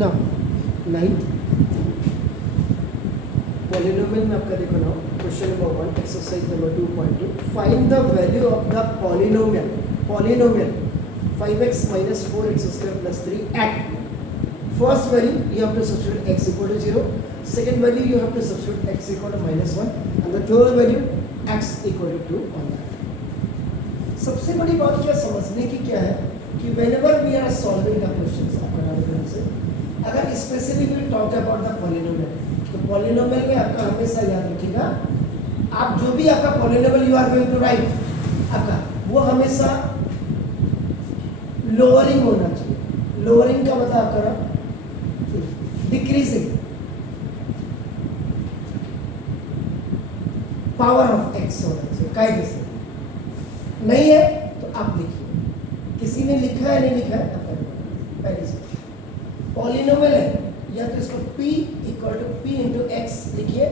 ना 9 पॉलिनोमियल में आपका देखो ना question number 1 exercise number 2.2 find the value of the polynomial 5x minus 4x square plus 3 at first value you have to substitute x equal to 0, second value you have to substitute x equal to minus 1 and the third value x equal to 2 on that. सबसे बड़ी बात क्या समझने की क्या है कि whenever we are solving the questions आपका से अगर specifically talk about the polynomial तो पॉलिनोमियल में आपका हमेशा याद रखिएगा आप जो भी आपका polynomial you are going to write आपका वो हमेशा लोअरिंग होना चाहिए। लोअरिंग का मतलब आपका डिक्रीजिंग पावर ऑफ एक्स होना चाहिए कायदे से। नहीं है तो आप लिखिए, किसी ने लिखा है नहीं लिखा है आप पहले से। पॉलिनोमियल है या तो इसको p equal to p into x लिखिए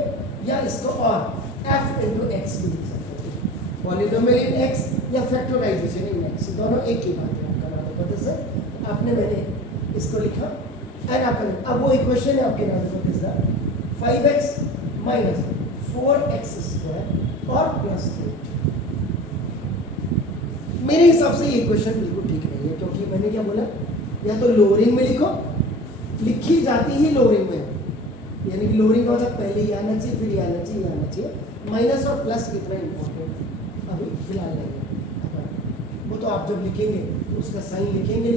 या इसको और f इंटू एक्स भी लिख सकते हैं। पॉलिनोमियल इन x या फैक्टराइजेशन इन x दोनों एक ही बात है। पता सर आपने मैंने इसको लिखा एंड आपका अब वो इक्वेशन है आपके नाम पर sir 5x minus 4x square और प्लस 3। मेरे हिसाब से ये इक्वेशन बिल्कुल ठीक नहीं है क्योंकि मैंने क्या बोला या तो लोअरिंग में लिखो, लिखी जाती ही लोअरिंग में यानी कि लोअरिंग का मतलब पहले ही आना चाहिए फिर आना चाहिए आना चाहिए। माइनस और प्लस कितना इंपॉर्टेंट अभी फिलहाल नहीं है वो तो आप जब लिखेंगे तो उसका साइन लिखेंगे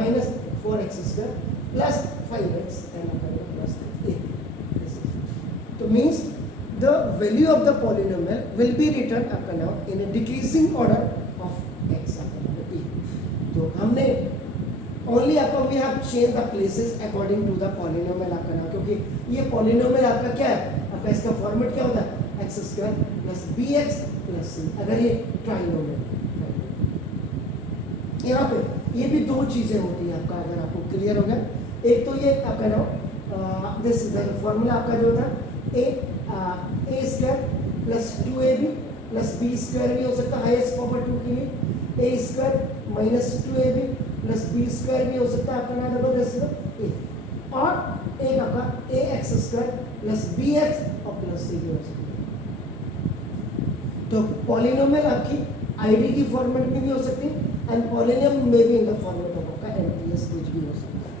minus 4x square plus 5x and plus 8 तो means the value of the polynomial will be return आपका now in a decreasing order of x आपका तो हमने ओनली आपका we have change the places according to the polynomial आपका now क्योंकि ये polynomial आपका क्या है आपका इसका फॉर्मेट क्या होता है x square plus bx plus c। अगर ये ट्राइनोमियल यहाँ पे ये भी दो चीजें होती है आपका अगर आपको क्लियर हो गया। एक तो ये आपका now this is the formula आपका जो होता है a square plus 2ab plus b square भी हो सकता है हाईएस्ट पावर 2 के लिए a square minus 2ab plus b square भी हो सकता है आपका नाम डबल दिस a और एक आपका ax स्क्वायर प्लस bx और प्लस c भी हो सकता है। तो पॉलिनोमियल आपकी आईडी की फॉर्मेट में भी हो सकती है एंड पॉलिनोमियल में भी इन द फॉर्मेट ऑफ आपका एमटीएस कुछ भी हो सकता है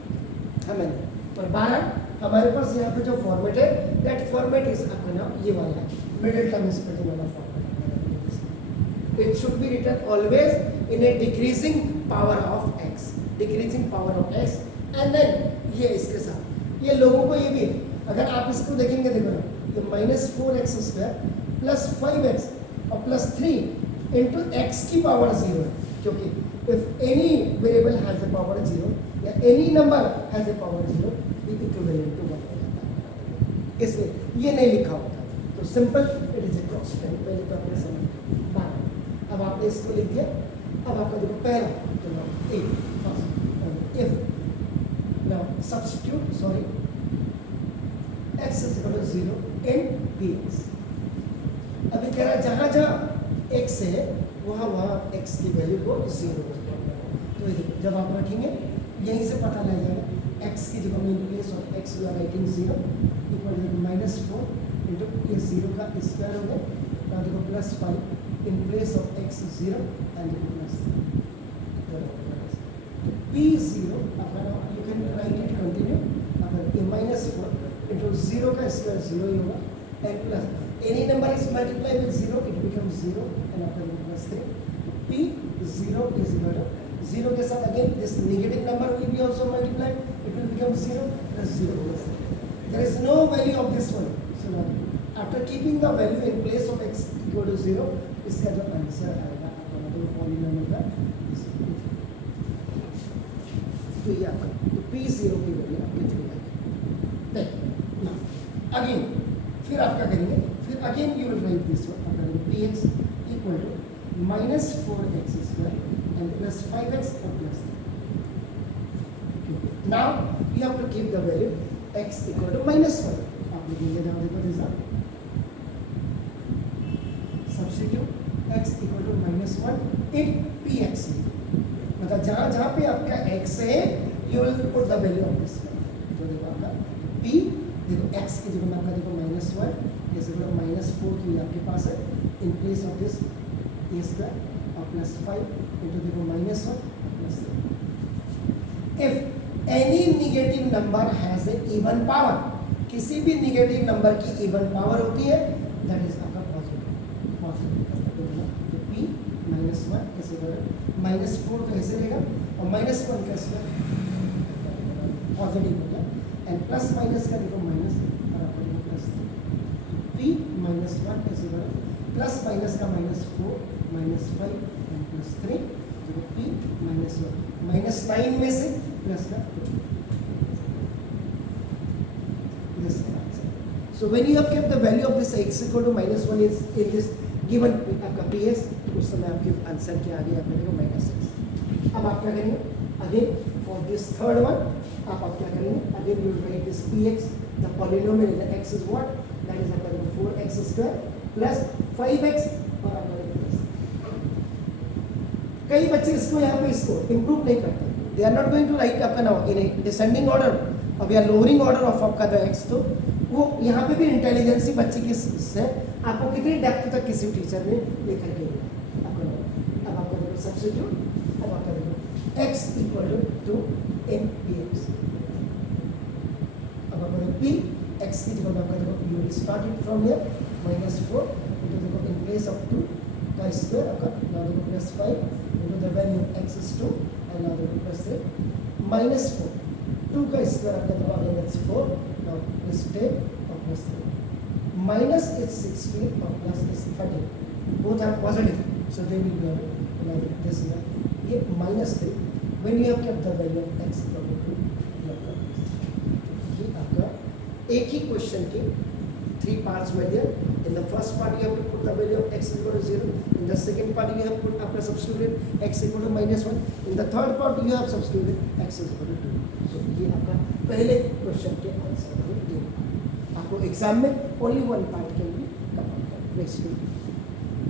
हमें पर 12 हमारे पास यहाँ पे जो फॉर्मेट है दैट फॉर्मेट इज आपका नाम ये वाला है मिडिल टर्म स्प्लिटिंग वाला format. It should be written always in a decreasing power of x decreasing power of x and then ये इसके साथ ये लोगों को ये भी अगर आप इसको देखेंगे देखो ना तो minus 4x square plus 5x और प्लस 3 इंटू एक्स की पावर 0 है क्योंकि if any variable has a power 0 या any number has a power 0 it equivalent to 1 हो जाता है। इसलिए ये नहीं लिखा होता तो simple it is a constant पहले तो आपने समझ 12 अब आपने इसको लिख दिया। अब आपका देखो पहला तो now a if now substitute sorry x is equal to 0 in px। अभी कह रहा जहाँ जहाँ x है वहाँ x की वैल्यू को 0 तो जब आप रखेंगे यहीं से पता लग जाएगा x की जगह में place of x you are writing 0 equal to minus 4 into ये 0 का स्क्वायर हो गया now देखो plus 5 in place of x 0 and plus p0 you can write it continue अगर ये माइनस 4 इंटू 0 का स्क्वायर 0 ही होगा and plus any number is multiplied with 0 it becomes 0 and after plus 3 p 0 is equal to 0 के साथ again this negative number will be also multiplied it will become 0 plus 0 plus 3 there is no value of this one so now after keeping the value in place of x equal to 0 इसका जो answer आएगा आपका मतलब polynomial का तो ये आपका तो p0 की वैल्यू आपकी 3 आएगी। अगेन फिर आप क्या करेंगे फिर again you will write this one आपका px equal to minus 4x square and plus 5x और plus 3 now you have to keep the value x equal to minus 1 आप लिखेंगे जहाँ देखो this substitute x equal to minus 1 in px मतलब जहाँ जहाँ पे आपका x है you will put the value of this. तो देखो आपका p, देखो x की जगह में आपका देखो -1, जैसे मतलब -4 की आपके पास है, इन place of this a square और +5 इंटू देखो -1 +3। If any negative number has a even power, किसी भी नेगेटिव नंबर की इवन पावर होती है, दैट इज आपका पॉजिटिव। तो p -1 कैसे करें, -4 कैसे रहेगा और -1 कैसे पॉजिटिव होगा, एंड प्लस माइनस का देखो माइनस और आपको देखो +3। p -1 कैसे करें, प्लस माइनस का -4 -5 एंड +3, देखो p -1 -9 में से प्लस का this answer. So when you have kept the value of this x equal to -1 is in this given आपका ps, उस समय आपके आंसर क्या आ गया, आपका देखो -6। अब आप क्या करेंगे, again for this third one आप क्या करेंगे, again you right this px, the polynomial in x is what, that is आपका 4x स्क्वायर प्लस 5x और आपका प्लस। कई बच्चे इसको यहाँ पे इसको इंप्रूव नहीं करते, they are not going to write आपका नाउ इन डिसेंडिंग ऑर्डर, अब या लोअरिंग ऑर्डर ऑफ आपका द एक्स। तो वो यहाँ पे भी इंटेलिजेंसी बच्चे की इससे आपको कितनी डेप्थ तक किसी टीचर ने लेकर के आपको। अब आपका देखो सब्स्टिट्यूट, अब आपका देखो x equal to m px, अब आपका देखो p x की जगह आपका देखो you will start it from here -4 into देखो इन प्लेस ऑफ 2 का स्क्वायर आपका, नाउ देखो +5 into the value x is 2 and now देखो +3 -4 2 का स्क्वायर आपका देखो अगेन it's 4, now is 10 और +3 minus is 16 और plus is 13, both are positive, so they will be like this here, ये -3 when you have kept the value of x equal to ये आपका एक ही क्वेश्चन के 3 parts were there. In the first part you have to put the value of x equal to 0, in the second part you have put after substituted x equal to -1, in the third part you have substituted x equal to 2। so ये आपका पहले question के answer है। आपको exam में only 1 part can be come. Next